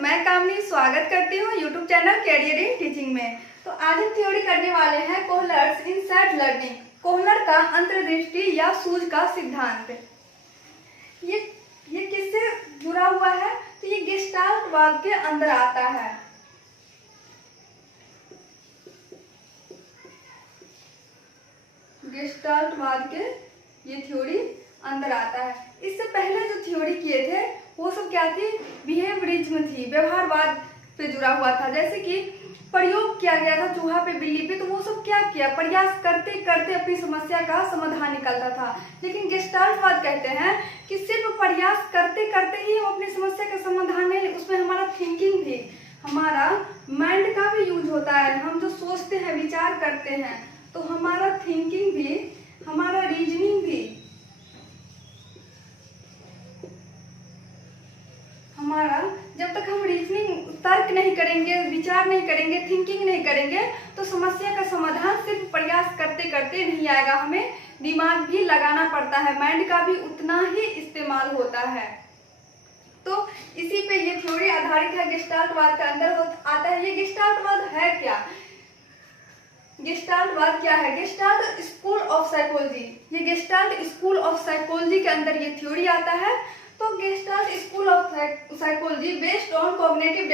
मैं कामनी स्वागत करती हूँ YouTube channel career in teaching में। तो आज हम थ्योरी करने वाले हैं कोहलर्स इनसाइट लर्निंग, कोहलर का अंतर्दृष्टि या सूझ का सिद्धांत। ये किससे जुड़ा हुआ है? तो ये गेस्टाल्टवाद के अंदर आता है। गेस्टाल्टवाद के ये थ्योरी अंदर आता है। इससे पहले जो थ्योरी किए थे वो सब क्या थी? बिहेवियरिज्म थी, व्यवहारवाद पे जुड़ा हुआ था। जैसे कि प्रयोग किया गया था चूहा पे, बिल्ली पे, तो वो सब क्या किया? प्रयास करते करते अपनी समस्या का समाधान निकलता था। लेकिन गेस्टाल्टवाद कहते हैं कि सिर्फ प्रयास करते करते ही हम अपनी समस्या का समाधान नहीं, उसमें हमारा थिंकिंग भी, हमारा माइंड का भी यूज होता है। हम जो सोचते हैं, विचार करते हैं, तो हमारा थिंकिंग भी, हमारा रीजनिंग भी, हमारा जब तक हम रीजनिंग, तर्क नहीं करेंगे, विचार नहीं करेंगे, थिंकिंग नहीं करेंगे, तो समस्या का समाधान सिर्फ प्रयास करते करते नहीं आएगा। हमें दिमाग भी लगाना पड़ता है, माइंड का भी उतना ही इस्तेमाल होता है। तो इसी पे ये थ्योरी आधारित है, गेस्टाल्टवाद के अंदर आता है। ये गेस्टाल्टवाद है क्या? गेस्टाल्टवाद क्या है? गेस्टाल्ट स्कूल ऑफ साइकोलॉजी, ये गेस्टाल्ट स्कूल ऑफ साइकोलॉजी के अंदर ये थ्योरी आता है। तो gestalt school of psychology based on cognitive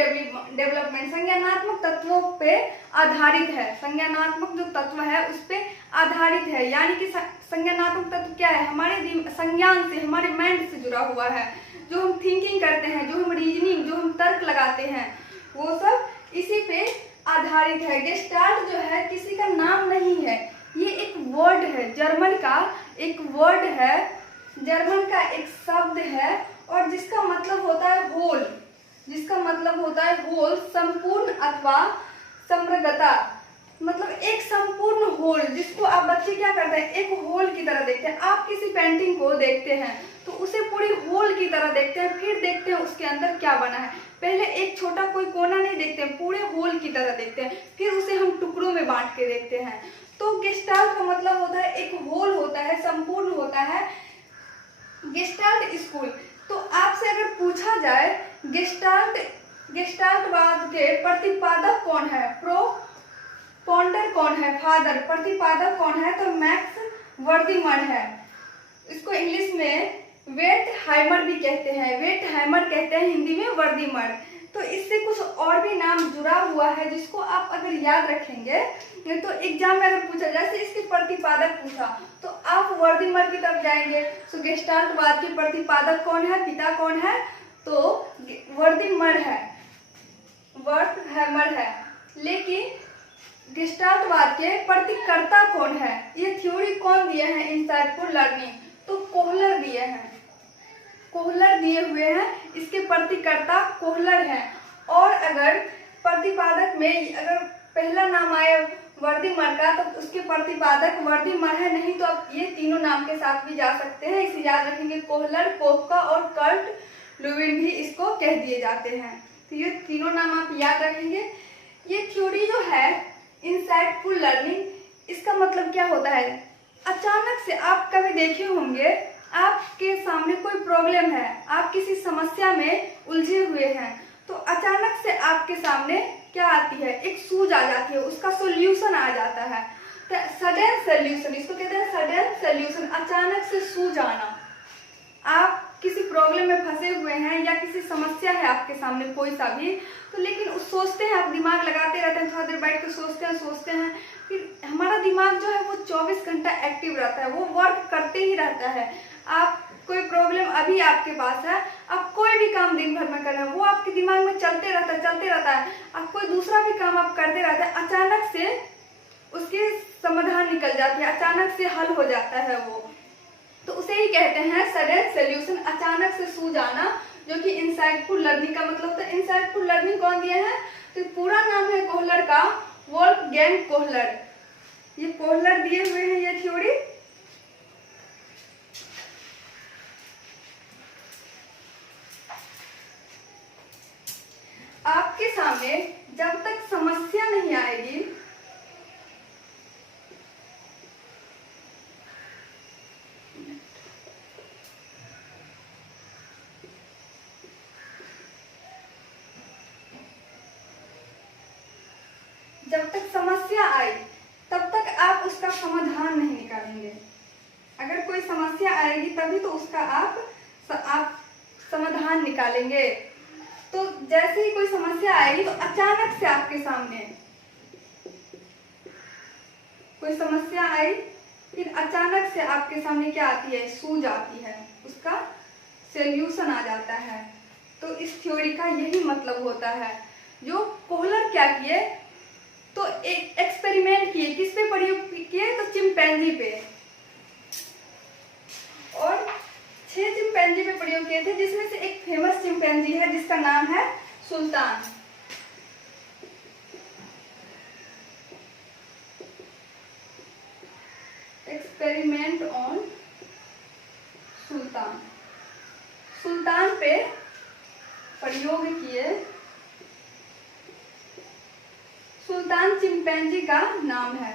development, संज्ञानात्मक तत्वों पे आधारित है। संज्ञानात्मक जो तत्व है उस पे आधारित है। यानी कि संज्ञानात्मक तत्व क्या है? हमारे संज्ञान से, हमारे माइंड से जुड़ा हुआ है। जो हम थिंकिंग करते हैं, जो हम रीजनिंग, जो हम तर्क लगाते हैं, वो सब इसी पे आधारित है। गेस्टाल्ट जो है किसी का नाम नहीं है, ये एक वर्ड है, जर्मन का एक वर्ड है, जर्मन का एक शब्द है, और जिसका मतलब होता है होल, जिसका मतलब होता है होल, संपूर्ण अथवा समग्रता। मतलब एक संपूर्ण होल, जिसको आप बच्चे क्या करते हैं? एक होल की तरह देखते हैं। आप किसी पेंटिंग को देखते हैं तो उसे पूरी होल की तरह देखते हैं, फिर देखते हैं उसके अंदर क्या बना है। पहले एक छोटा कोई कोना नहीं देखते हैं, पूरे होल की तरह देखते हैं, फिर उसे हम टुकड़ों में बांट के देखते हैं। तो गेस्टाल्ट का मतलब होता है एक होल होता है, संपूर्ण होता है। गेस्टाल्ट स्कूल, तो आपसे अगर पूछा जाए गेस्टाल्टवाद के प्रतिपादक कौन है, प्रोपॉन्डर कौन है, फादर, प्रतिपादक कौन है, तो मैक्स वर्दिमर है। इसको इंग्लिश में वेटहाइमर भी कहते हैं, वेटहाइमर कहते हैं हिंदी में वर्दिमर। तो इससे कुछ और भी नाम जुड़ा हुआ है जिसको आप अगर याद रखेंगे तो एग्जाम में अगर पूछा जाए, इसके प्रतिपादक पूछा तो आप वर्दिमर की तरफ जाएंगे। तो गेस्टाल्टवाद के प्रतिपादक कौन है, पिता कौन है? तो वर्दिमर है, वर्टहैमर है। लेकिन गेस्टाल्टवाद के प्रतिकर्ता कौन है? ये थ्योरी कौन दिए हैं? इनसाइटफुल लर्निंग, तो कोहलर दिए हैं, कोहलर दिए हुए हैं। इसके प्रतिकर्ता कोहलर हैं। और अगर प्रतिपादक में अगर पहला नाम आए वर्दिमर का, तो उसके प्रतिपादक वर्दिमर है, नहीं तो आप ये तीनों नाम के साथ भी जा सकते हैं। इसे याद रखेंगे, कोहलर, कोफका और कर्ट लुविन भी इसको कह दिए जाते हैं। तो ये तीनों नाम आप याद रखेंगे। ये थ्योरी जो है इनसाइटफुल लर्निंग, इसका मतलब क्या होता है? अचानक से आप कभी देखे होंगे, आपके सामने कोई प्रॉब्लम है, आप किसी समस्या में उलझे हुए हैं, तो अचानक से आपके सामने क्या आती है? एक सूझ आ जाती है, उसका सॉल्यूशन आ जाता है। सडन सॉल्यूशन, इसको कहते हैं सडन सॉल्यूशन, अचानक से सूझ आना। आप किसी प्रॉब्लम में फंसे हुए हैं या किसी समस्या है आपके सामने कोई सा भी, तो लेकिन उस सोचते हैं, आप दिमाग लगाते रहते हैं, थोड़ा देर बैठ के सोचते हैं, फिर हमारा दिमाग जो है वो 24 घंटा एक्टिव रहता है, वो वर्क करते ही रहता है। आप कोई प्रॉब्लम अभी आपके पास है, आप कोई भी काम दिन भर में कर रहे हैं, वो आपके दिमाग में चलते रहता है। आप कोई दूसरा भी काम आप करते रहते हैं, अचानक से उसकी समाधान निकल जाती है, अचानक से हल हो जाता है वो। तो उसे ही कहते हैं सडन सॉल्यूशन, अचानक से सूझ आना, जो कि इनसाइटफुल लर्निंग का मतलब होता है। इनसाइटफुल लर्निंग कौन दिया है? तो पूरा नाम है कोहलर का, वोल्फगैंग कोहलर। ये कोहलर दिए हुए हैं ये थ्योरी। आपके सामने जब तक समस्या नहीं आएगी, जब तक समस्या आई तब तक आप उसका समाधान नहीं निकालेंगे। अगर कोई समस्या आएगी तभी तो उसका आप समाधान निकालेंगे। तो जैसे ही कोई समस्या आएगी तो अचानक से आपके सामने कोई समस्या आई, फिर अचानक से आपके सामने क्या आती है, सूझ आती है, उसका सॉल्यूशन आ जाता है। तो इस थ्योरी का यही मतलब होता है। जो कोहलर क्या किए, तो एक एक्सपेरिमेंट किए, किस पे प्रयोग किए, तो चिंपैंजी पे, और 6 चिंपैंजी पे प्रयोग किए थे, जिसमें से एक फेमस चिंपैंजी है जिसका नाम है सुल्तान। एक्सपेरिमेंट ऑन सुल्तान, सुल्तान पे प्रयोग किए। सुल्तान चिंपैंजी का नाम है।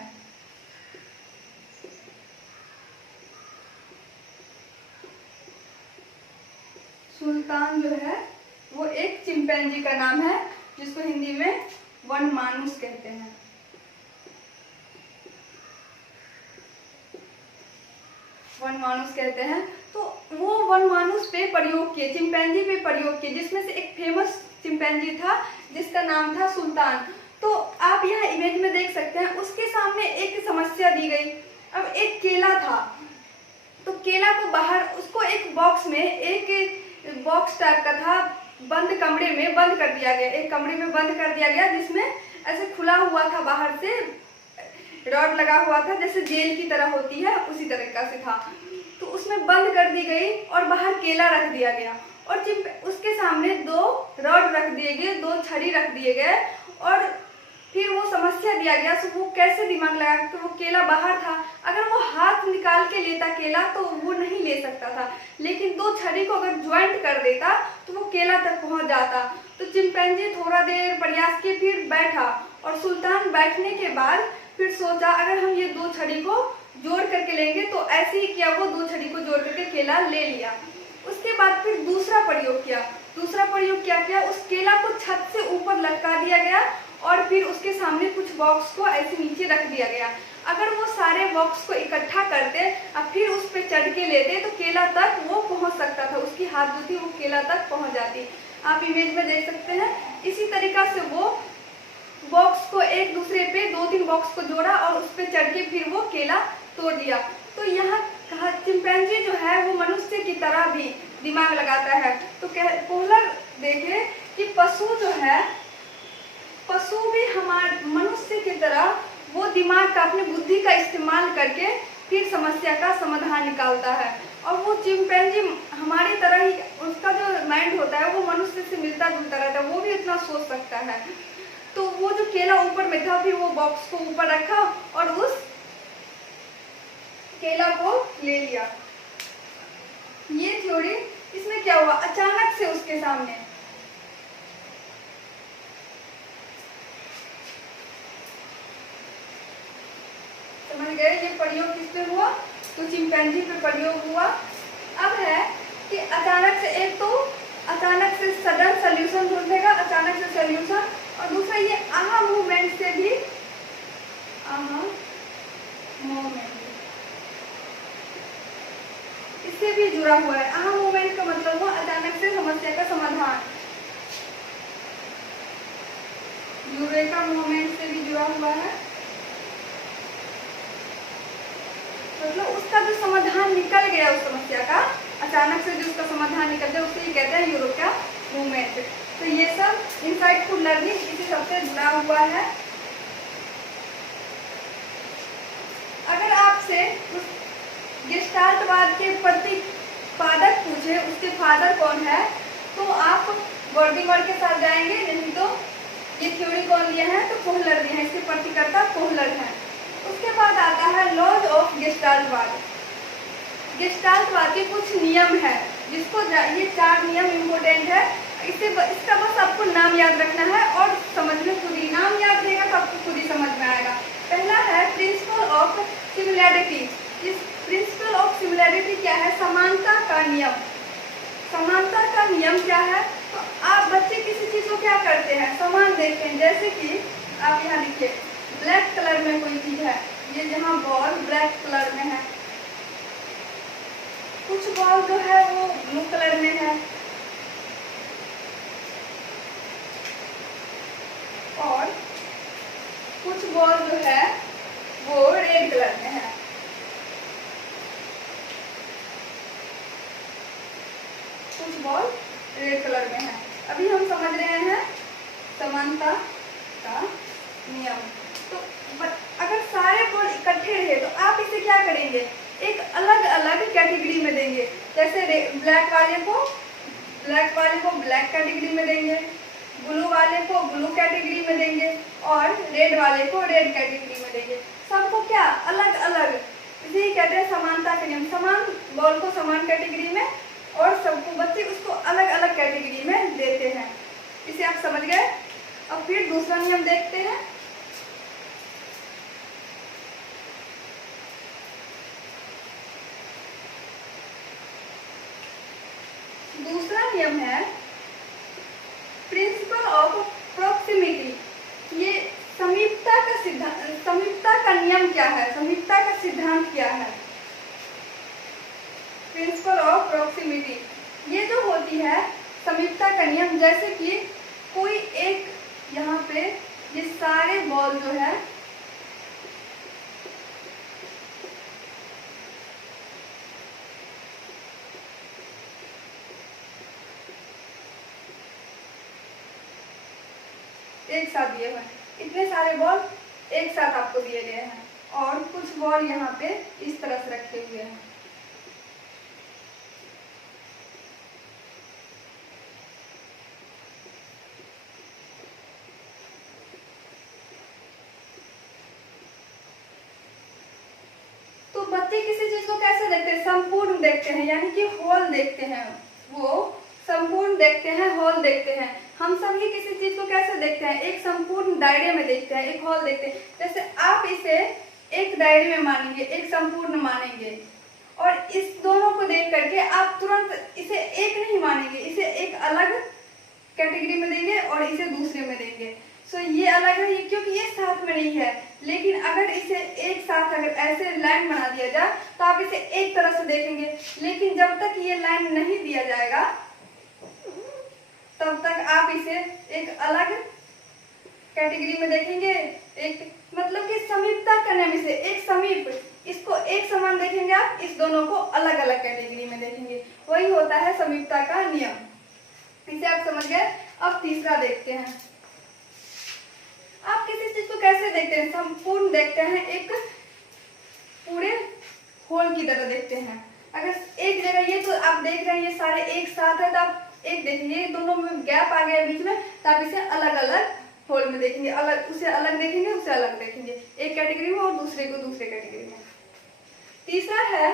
सुल्तान जो है वो एक चिंपैंजी का नाम है, जिसको हिंदी में वन मानुस कहते हैं। वन मानुस कहते हैं। तो वो वन मानुस पे प्रयोग किए, चिंपैंजी पे प्रयोग किए, जिसमें से एक फेमस चिंपैंजी था जिसका नाम था सुल्तान। तो आप यहाँ इमेज में देख सकते हैं, उसके सामने एक समस्या दी गई। अब एक केला था, तो केला को बाहर, उसको एक बॉक्स में, एक बॉक्स टाइप का था, बंद कमरे में बंद कर दिया गया, एक कमरे में बंद कर दिया गया, जिसमें ऐसे खुला हुआ था, बाहर से रॉड लगा हुआ था, जैसे जेल की तरह होती है उसी तरीका से था। तो उसमें बंद कर दी गई और बाहर केला रख दिया गया, और उसके सामने 2 रॉड रख दिए गए, 2 छड़ी रख दिए गए, और फिर वो समस्या दिया गया। तो वो कैसे दिमाग लगा, तो वो केला बाहर था, अगर वो हाथ निकाल के लेता केला तो वो नहीं ले सकता था, लेकिन 2 छड़ी को अगर ज्वाइंट कर देता तो वो केला तक पहुंच जाता। तो चिंपैंजी थोड़ा देर प्रयास किए, फिर बैठा, और सुल्तान बैठने के बाद फिर सोचा अगर हम ये 2 छड़ी को जोड़ करके लेंगे, तो ऐसे ही किया, वो 2 छड़ी को जोड़ करके केला ले लिया। उसके बाद फिर दूसरा प्रयोग किया। दूसरा प्रयोग क्या किया, उस केला को छत से ऊपर लटका दिया गया, और फिर उसके सामने कुछ बॉक्स को ऐसे नीचे रख दिया गया। अगर वो सारे बॉक्स को इकट्ठा करते और फिर उस पर चढ़ के लेते तो केला तक वो पहुंच सकता था, उसकी हाथ जो थी वो केला तक पहुंच जाती। आप इमेज में देख सकते हैं। इसी तरीका से वो बॉक्स को एक दूसरे पे 2-3 बॉक्स को जोड़ा और उस पर चढ़ के फिर वो केला तोड़ दिया। तो यहाँ कहा चिंपैंजी जो है वो मनुष्य की तरह भी दिमाग लगाता है। तो कोहलर देखे कि पशु जो है, पशु भी हमारे मनुष्य की तरह वो दिमाग का, अपनी बुद्धि का इस्तेमाल करके फिर समस्या का समाधान निकालता है। और वो चिंपैंजी हमारी तरह ही, उसका जो माइंड होता है वो मनुष्य से मिलता जुलता रहता है, वो भी इतना सोच सकता है। तो वो जो केला ऊपर में था, फिर वो बॉक्स को ऊपर रखा और उस केला को ले लिया। ये थ्योरी, इसमें क्या हुआ, अचानक से उसके सामने समझ गए, ये प्रयोग किस पे हुआ, तो चिंपैंजी पे प्रयोग हुआ। अब है कि अचानक से, एक तो अचानक से सडन सोल्यूशन ढूंढेगा, अचानक से सोल्यूशन, और दूसरा ये आहा मूवमेंट से भी, आहा मूवमेंट इससे भी जुड़ा हुआ है। आहा मूवमेंट का मतलब हुआ अचानक से समस्या का समाधान। यूरेका मूवमेंट से भी जुड़ा हुआ है, मतलब उसका जो समाधान निकल गया उस समस्या का, अचानक से जो उसका समाधान निकल गया, उसको ये कहते हैं यूरेका मूवमेंट। तो ये सब इनसाइटफुल लर्निंग इसी सबसे जुड़ा हुआ है। अगर आपसे उस गेस्टाल्टवाद के प्रतिपादक पूछे, उसके फादर कौन है, तो आप वर्डिंगर के साथ जाएंगे, नहीं तो ये थ्योरी कौन दिया है, तो कोहलर दिया है, इसके प्रतिकर्ता कोहलर है। उसके बाद आता है लॉज ऑफ गेस्टाल्टवाद। गेस्टाल्टवाद के कुछ नियम है, जिसको ये 4 नियम इम्पोर्टेंट है। इसका बस आपको नाम याद रखना है और समझने, खुद ही नाम याद रहेगा तो आपको खुद ही समझ में आएगा। पहला है प्रिंसिपल ऑफ सिमिलैरिटी। इस प्रिंसिपल ऑफ सिमिलैरिटी क्या है, समानता का नियम। समानता का नियम क्या है, तो आप बच्चे किसी चीज को क्या करते हैं, समान देखते हैं। जैसे कि आप यहाँ लिखिए ब्लैक कलर में कोई चीज है, ये जहाँ बॉल ब्लैक कलर में है, कुछ बॉल जो है वो ब्लू कलर में है, और कुछ बॉल जो है वो रेड कलर में है। कुछ बॉल रेड कलर में है। अभी हम समझ रहे हैं समानता का नियम। तो अगर सारे बॉल इकट्ठे रहे तो आप इसे क्या करेंगे, एक अलग अलग कैटेगरी में देंगे। जैसे ब्लैक वाले को ब्लैक कैटेगरी में देंगे, ब्लू वाले को ब्लू कैटेगरी में देंगे, और रेड वाले को रेड कैटेगरी में देंगे। सबको क्या अलग अलग, इसे कहते हैं समानता का नियम। समान बॉल को समान कैटेगरी में और सबको बच्चे उसको अलग अलग कैटेगरी में देते हैं। इसे आप समझ गए। अब फिर दूसरा नियम देखते हैं। दूसरा नियम है प्रिंसिपल ऑफ प्रॉक्सिमिटी। ये समीपता का सिद्धांत, समीपता का नियम क्या है, समीपता का सिद्धांत क्या है। प्रिंसिपल ऑफ प्रॉक्सिमिटी ये जो होती है समीपता का नियम, जैसे कि कोई एक यहाँ पे ये सारे बॉल जो है एक साथ दिए हुए हैं, इतने सारे बॉल एक साथ आपको दिए गए हैं, और कुछ बॉल यहाँ पे इस तरह से रखे हुए हैं। तो बच्चे किसी चीज को कैसे देखते हैं, संपूर्ण देखते हैं, यानी कि होल देखते हैं। वो संपूर्ण देखते हैं, होल देखते हैं। हम सभी किसी चीज को कैसे देखते हैं, एक संपूर्ण दायरे में देखते हैं, एक होल देखते हैं। जैसे आप इसे एक दायरे में मानेंगे, एक संपूर्ण मानेंगे, और इस दोनों को देख करके आप तुरंत इसे एक नहीं मानेंगे, इसे एक अलग कैटेगरी में देंगे और इसे दूसरे में देंगे। सो ये अलग है, ये क्योंकि ये साथ में नहीं है। लेकिन अगर इसे एक साथ अगर ऐसे लाइन बना दिया जाए तो आप इसे एक तरह से देखेंगे, लेकिन जब तक ये लाइन नहीं दिया जाएगा तब तक आप इसे एक अलग कैटेगरी में देखेंगे। एक मतलब कि समीपता का नियम, इसे एक समीप, इसको एक समान देखेंगे आप, इस दोनों को अलग अलग कैटेगरी में देखेंगे। वही होता है समीपता का नियम। इसे आप समझ गए। अब तीसरा देखते हैं। आप किसी चीज को कैसे देखते हैं, संपूर्ण देखते हैं, एक पूरे होल की तरह देखते हैं। अगर एक जगह ये तो आप देख रहे हैं ये सारे एक साथ है तो आप एक देखेंगे, दोनों में गैप आ गया बीच में तो आप इसे अलग अलग होल में देखेंगे, अलग उसे अलग देखेंगे, उसे अलग देखेंगे, एक कैटेगरी में और दूसरे को दूसरे कैटेगरी में। तीसरा है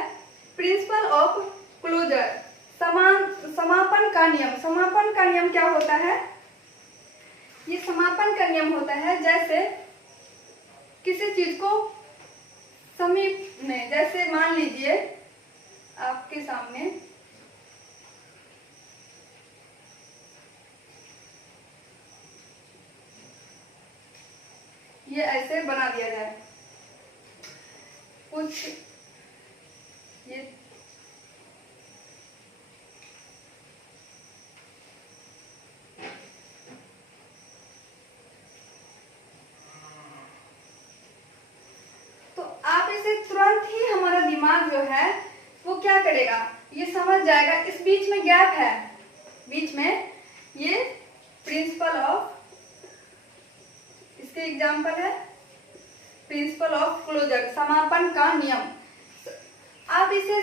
प्रिंसिपल ऑफ क्लोजर, समापन का नियम। समापन का नियम क्या होता है, ये समापन का नियम होता है जैसे किसी चीज को समीप में, जैसे मान लीजिए आपके सामने ये ऐसे बना दिया जाए, कुछ ये तो आप इसे तुरंत ही हमारा दिमाग जो है वो क्या करेगा, ये समझ जाएगा इस बीच में गैप है, बीच में ये प्रिंसिपल ऑफ, इसके एग्जाम्पल है प्रिंसिपल ऑफ क्लोजर, समापन का नियम। आप इसे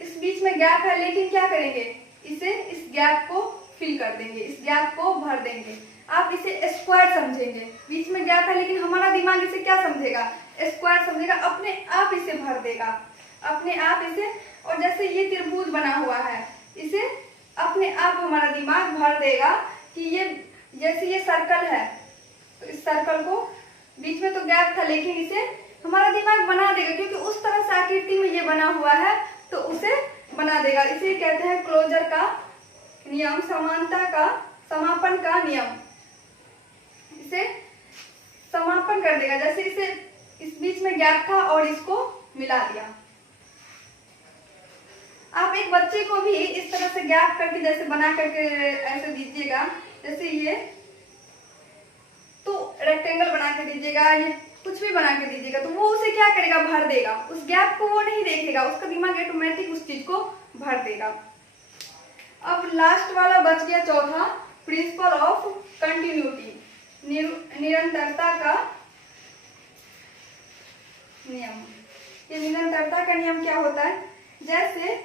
इस बीच में गैप है लेकिन क्या करेंगे, इसे इस गैप को फिल कर देंगे, इस गैप को भर देंगे। आप इसे स्क्वायर समझेंगे, बीच में गैप है लेकिन हमारा दिमाग इसे क्या समझेगा, स्क्वायर समझेगा, अपने आप इसे भर देगा, अपने आप इसे। और जैसे ये त्रिभुज बना हुआ है, इसे अपने आप हमारा दिमाग भर देगा कि ये जैसे ये सर्कल है तो इस सर्कल को बीच में तो गैप था लेकिन इसे हमारा दिमाग बना देगा, क्योंकि उस तरह से आकृति में ये बना हुआ है तो उसे बना देगा। इसे कहते हैं क्लोजर का नियम, समानता का, समापन का नियम। इसे पूर्ण कर देगा। जैसे इसे इस बीच में गैप था और इसको मिला दिया। आप एक बच्चे को भी इस तरह से गैप करके जैसे बना करके ऐसे दीजिएगा, जैसे ये तो रेक्टेंगल बना के दीजिएगा, ये कुछ भी बना के दीजिएगा, तो वो उसे क्या करेगा, भर देगा। उस गैप को वो नहीं देखेगा, उसका दिमाग ऑटोमेटिक उस चीज को भर देगा। अब लास्ट वाला बच गया चौथा, प्रिंसिपल ऑफ कंटिन्यूटी, निरंतरता का नियम। ये निरंतरता का नियम क्या होता है, जैसे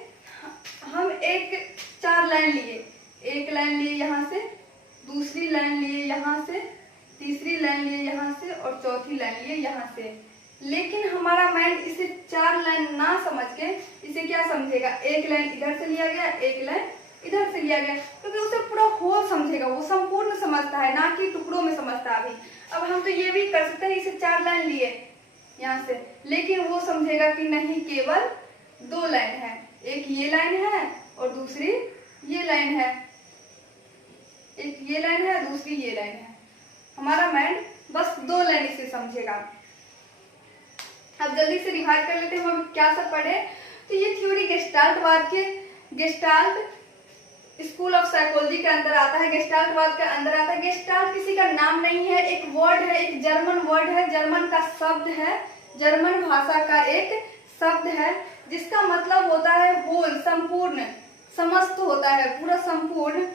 हम एक 4 लाइन लिए, एक लाइन लिए यहाँ से, दूसरी लाइन लिए यहाँ से, तीसरी लाइन लिए यहाँ से और चौथी लाइन लिए यहाँ से। लेकिन हमारा माइंड इसे 4 लाइन ना समझ के इसे क्या समझेगा, एक लाइन इधर से लिया गया, एक लाइन इधर से लिया गया, क्योंकि उसे पूरा होल समझेगा, वो संपूर्ण समझता है, ना कि टुकड़ों में समझता है। अभी अब हम तो ये भी कर सकते हैं, इसे 4 लाइन लिए यहाँ से, लेकिन वो समझेगा कि नहीं, केवल 2 लाइन है, एक ये लाइन है और दूसरी ये लाइन है, एक ये लाइन है, दूसरी ये लाइन है। हमारा माइंड बस 2 लाइन इसे समझेगा। अब जल्दी से रिवाइज कर लेते हैं हम क्या सब पढ़े। तो ये थ्योरी गेस्टाल्टवाद के, गेस्टाल्ट स्कूल ऑफ साइकोलॉजी के अंदर आता है, गेस्टाल्टवाद के अंदर आता है। गेस्टाल्ट किसी का नाम नहीं है, एक वर्ड है, एक जर्मन वर्ड है, जर्मन का शब्द है, जर्मन भाषा का एक शब्द है, जिसका मतलब होता है होल, संपूर्ण, समस्त होता है, पूरा संपूर्ण।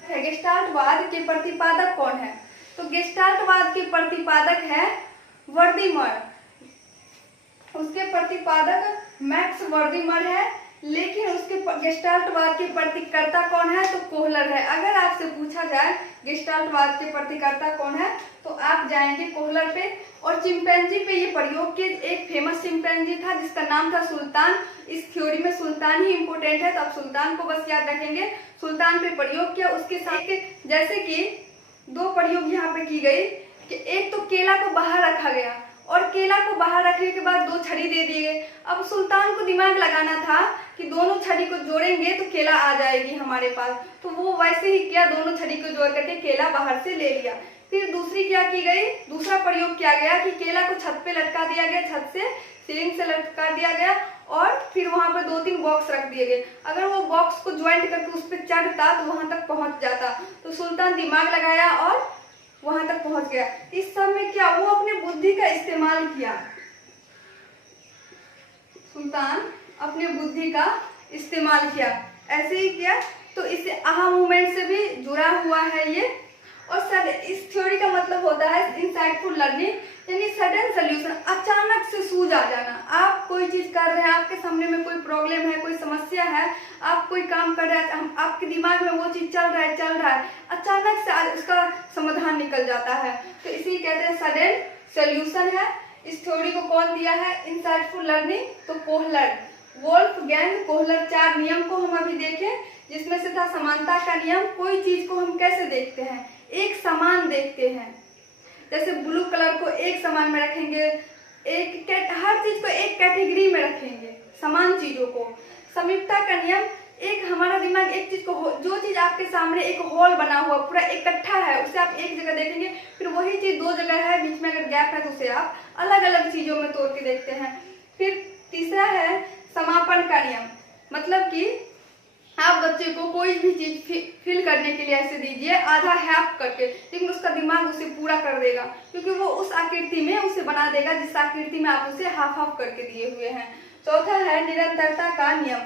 गेस्टाल्टवाद के प्रतिपादक कौन है, तो गेस्टाल्टवाद के प्रतिपादक है वर्दीमर, उसके प्रतिपादक मैक्स वर्दीमर है। लेकिन उसके गेस्टाल्टवाद के प्रतिकर्ता कौन है, तो कोहलर है। अगर आपसे पूछा जाए गेस्टाल्टवाद के प्रतिकर्ता कौन है, तो आप जाएंगे कोहलर पे। और चिंपैंजी पे ये प्रयोग किए, एक फेमस चिंपैंजी था जिसका नाम था सुल्तान। इस थ्योरी में सुल्तान ही इंपोर्टेंट है, तो आप सुल्तान को बस याद रखेंगे। सुल्तान पे प्रयोग किया, उसके साथ जैसे कि 2 प्रयोग यहाँ पे की गई कि एक तो केला को बाहर रखा गया और केला को बाहर रखने के बाद 2 छड़ी दे दिए गए। अब सुल्तान को दिमाग लगाना था कि दोनों छड़ी को जोड़ेंगे तो केला आ जाएगी हमारे पास, तो वो वैसे ही किया, दोनों छड़ी को जोड़ करके केला बाहर से ले लिया। फिर दूसरी क्या की गई, दूसरा प्रयोग किया गया कि केला को छत पे लटका दिया गया, छत से सीलिंग से लटका दिया गया और फिर वहां पर 2-3 बॉक्स रख दिए गए। अगर वो बॉक्स को ज्वाइंट करके उस पर चढ़ता तो वहां तक पहुंच जाता। तो सुल्तान दिमाग लगाया और वहां तक पहुंच गया। इस सब में क्या, वो अपने बुद्धि का इस्तेमाल किया, सुल्तान अपने बुद्धि का इस्तेमाल किया, ऐसे ही किया। तो इसे आहा मूवमेंट से भी जुड़ा हुआ है ये। और इस थ्योरी का मतलब होता है इंसाइटफुल लर्निंग, यानी सडन सोल्यूशन, अचानक से सूझ आ जाना। आप कोई चीज कर रहे हैं, आपके सामने में कोई प्रॉब्लम है, कोई समस्या है, आप कोई काम कर रहे हैं, आपके दिमाग में वो चीज चल रहा है, अचानक से उसका समाधान निकल जाता है, तो इसी कहते हैं सडन सोल्यूशन है। इस थ्योरी को कौन दिया है, इंसाइटफुल लर्निंग, तो कोहलर, वोल्फगैंग कोहलर। 4 नियम को हम अभी देखें, जिसमें से था समानता का नियम। कोई चीज को हम कैसे देखते हैं, एक समान देखते हैं। जैसे ब्लू कलर को एक समान में रखेंगे, हर चीज को एक कैटेगरी में रखेंगे, समान चीजों को। समीपता का नियम, एक हमारा दिमाग एक चीज को, जो चीज आपके सामने एक होल बना हुआ पूरा इकट्ठा है, उसे आप एक जगह देखेंगे, फिर वही चीज 2 जगह है, बीच में अगर गैप है तो उसे आप अलग अलग चीजों में तोड़ के देखते हैं। फिर तीसरा है समापन का नियम, मतलब कि आप बच्चे को कोई भी चीज फिल करने के लिए ऐसे दीजिए आधा हैप करके, लेकिन उसका दिमाग उसे पूरा कर देगा, क्योंकि वो उस आकृति में उसे बना देगा जिस आकृति में आप उसे हाफ हाफ करके दिए हुए हैं। चौथा है निरंतरता का नियम।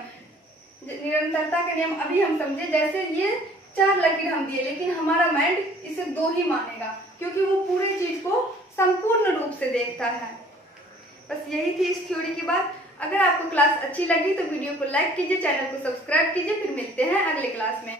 निरंतरता का नियम अभी हम समझे, जैसे ये 4 लकीर हम दिए, लेकिन हमारा माइंड इसे 2 ही मानेगा, क्योंकि वो पूरे चीज को संपूर्ण रूप से देखता है। बस यही थी इस थ्योरी की बात। अगर आपको क्लास अच्छी लगी तो वीडियो को लाइक कीजिए, चैनल को सब्सक्राइब कीजिए। फिर मिलते हैं अगले क्लास में।